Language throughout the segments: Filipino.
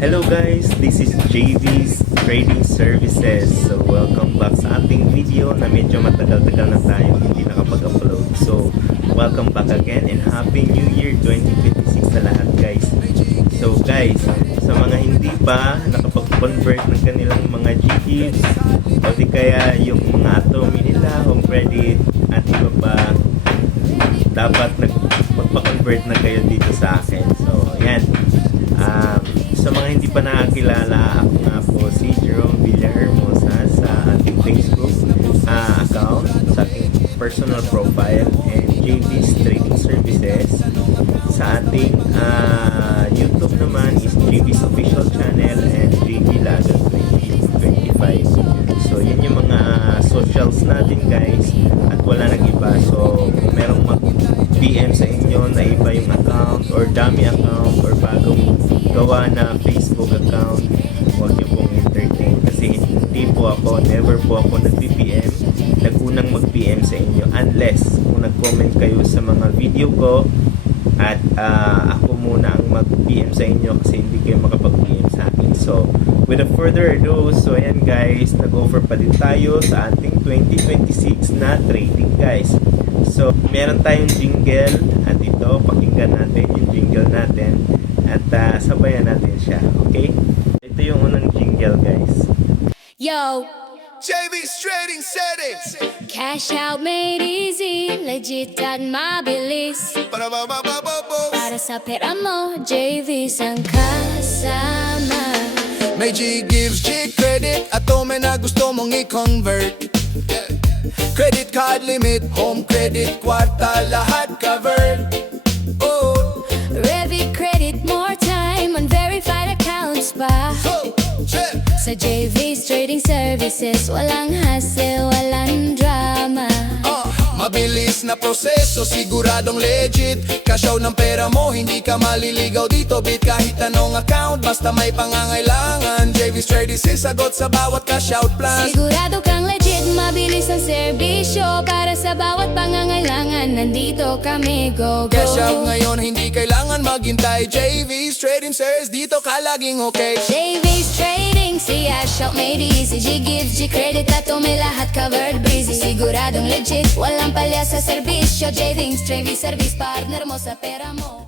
Hello guys, this is JV's Trading Services. So welcome back sa ating video na medyo matagal-tagal na tayo hindi nakapag-upload. So welcome back again and Happy New Year 2026 sa lahat guys. So guys, sa mga hindi pa nakapag-convert ng kanilang mga GGs o di kaya yung mga Atomy nila, home credit at iba pa, dapat magpa-convert na kayo dito sa akin. So ayan, sa mga hindi pa nakakilala, ako nga po si Jerome Villahermosa sa ating Facebook account, sa ating personal profile, and JV's Trading Services. Sa ating YouTube naman is JV's official channel and JV Laga 2025. So yun yung mga socials natin guys, at wala nang iba. So kung merong mag-PM sa inyo na iba yung account or dami account or bagong gawa na Facebook account, huwag niyo pong entertain kasi hindi po ako, never po ako nag-PM, nag-unang mag-PM sa inyo unless kung nag-comment kayo sa mga video ko at ako muna ang mag-PM sa inyo kasi hindi kayo makapag-PM sa akin. So without further ado, so ayan guys, nag-offer pa din tayo sa ating 2026 na trading guys. So meron tayong jingle at ito, pakinggan natin yung jingle natin at sabayan natin siya, okay? Ito yung unang jingle guys. Yo, JV's Trading Settings. cash out made easy, legit at mabilis. Para sa pera mo, JV's ang kasama. May G gives G credit, Atomy na gusto mong i-convert. Credit card limit, home credit, kwarta, lahat covered. Oh, Revi credit, more time on verified accounts pa. so, check. Sa JV's Trading Services, walang hassle, walang drama. Mabilis na proseso, siguradong legit. Cash out ng pera mo, hindi ka maliligaw dito. Bit kahit anong account, basta may pangangailangan. JV's Trading sagot sa bawat cash out plan. Sigurado kang legit, mabilis ang serbisyo. Para sa bawat pangangailangan, nandito kami, go, go. Cash out ngayon, hindi kailangan maghintay. JV's Trading Service, dito ka laging okay. JV's Trading, si cash out made easy. G gives, G credit, Atomy lahat covered breezy. Siguradong legit, walang palya sa serbisyo. JV's Trading Service, partner mo sa pera mo.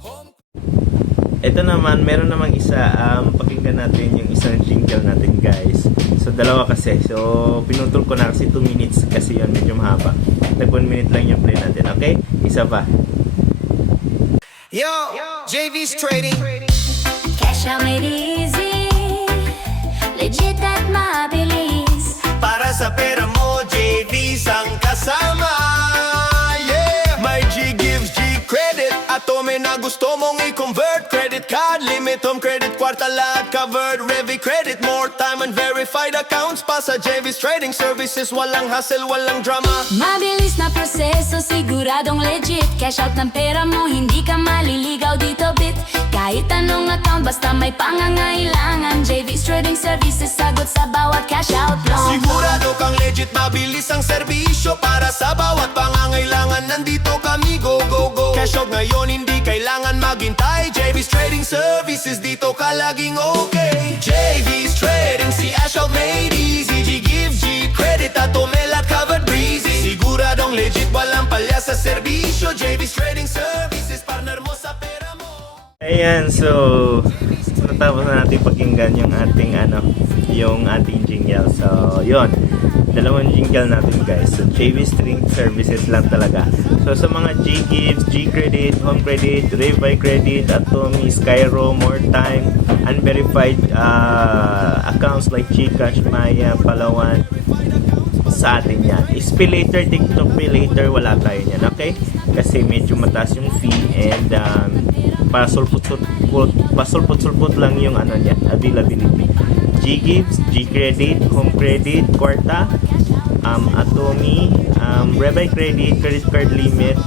Ito naman, meron namang isa, pakinggan natin yung isang jingle natin guys. So dalawa kasi, so pinutol ko na kasi 2 minutes kasi yun, medyo mahaba. Tag 1 minute lang yung play natin, okay? Isa pa. Yo, JV's Trading. Cash out made easy, legit at mabilis. Para sa pera mo, JV's ang kasama. Yeah, may G gives G credit, Atomy na gusto mong i-convert. Credit card limit, home credit, kwarta, lahat covered. Revi credit, more time and verified accounts pa sa JV's Trading Services. Walang hassle, walang drama. Mabilis na proseso, siguradong legit. Cash out ng pera mo, hindi ka maliligaw dito bit. Kahit anong account, basta may pangangailangan. JV's Trading Services, sagot sa bawat cash out loan. Sigurado kang legit, mabilis ang serbisyo. Para sa bawat pangangailangan, nandito kami, go, go, go. Cash out ngayon, hindi kailangan maghintay. JV's Trading Services, dito ka laging okay. JV's Trading, si cash out made easy. G gives G credit, Atomy lahat covered breezy. Siguradong legit, walang palya sa serbisyo. JV's Trading Services, partner mo sa pera mo. Ayan, so natapos na natin pakinggan yung ating yung ating jingle. So yon, dalawang jingle natin guys. So JV's Trading Services lang talaga. So sa mga G gives, G credit, home credit, Revi credit, Atomy, Skyro, more time, unverified accounts like GCash, Maya, Palawan, sa atin yan. Pay later, TikTok pay later, wala tayo yan, okay? Kasi medyo mataas yung fee and pasulput-sulput lang yung niya, availability. G gives, G credit, home credit, kwarta, Atomy, Revi credit, credit card limit,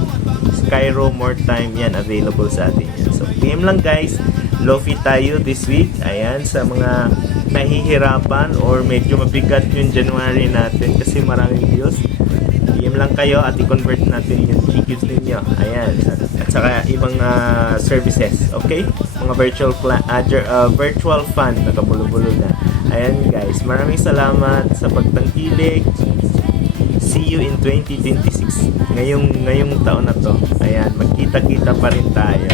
Skyro, more time, yan available sa atin yan. So PM lang guys, low fee tayo this week. Ayan, sa mga nahihirapan or medyo mabigat yung January natin kasi maraming views, PM lang kayo at i-convert natin yung G-Gives ninyo. Ayan, at saka ibang services, okay? Mga virtual fund, nakabulo-bulo na. Ayan guys, maraming salamat sa pagtangkilik. See you in 2026. Ngayong taon na to. Ayan, magkita-kita pa rin tayo.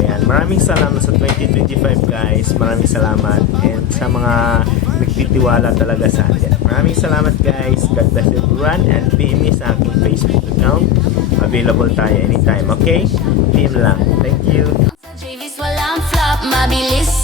Ayan, maraming salamat sa 2025 guys. Maraming salamat. And sa mga nagtitiwala talaga sa atin. Maraming salamat guys. God bless everyone. And PM me sa aking Facebook account. Available tayo anytime, okay? PM lang. Thank you. Sa JV's walang flop, mabilis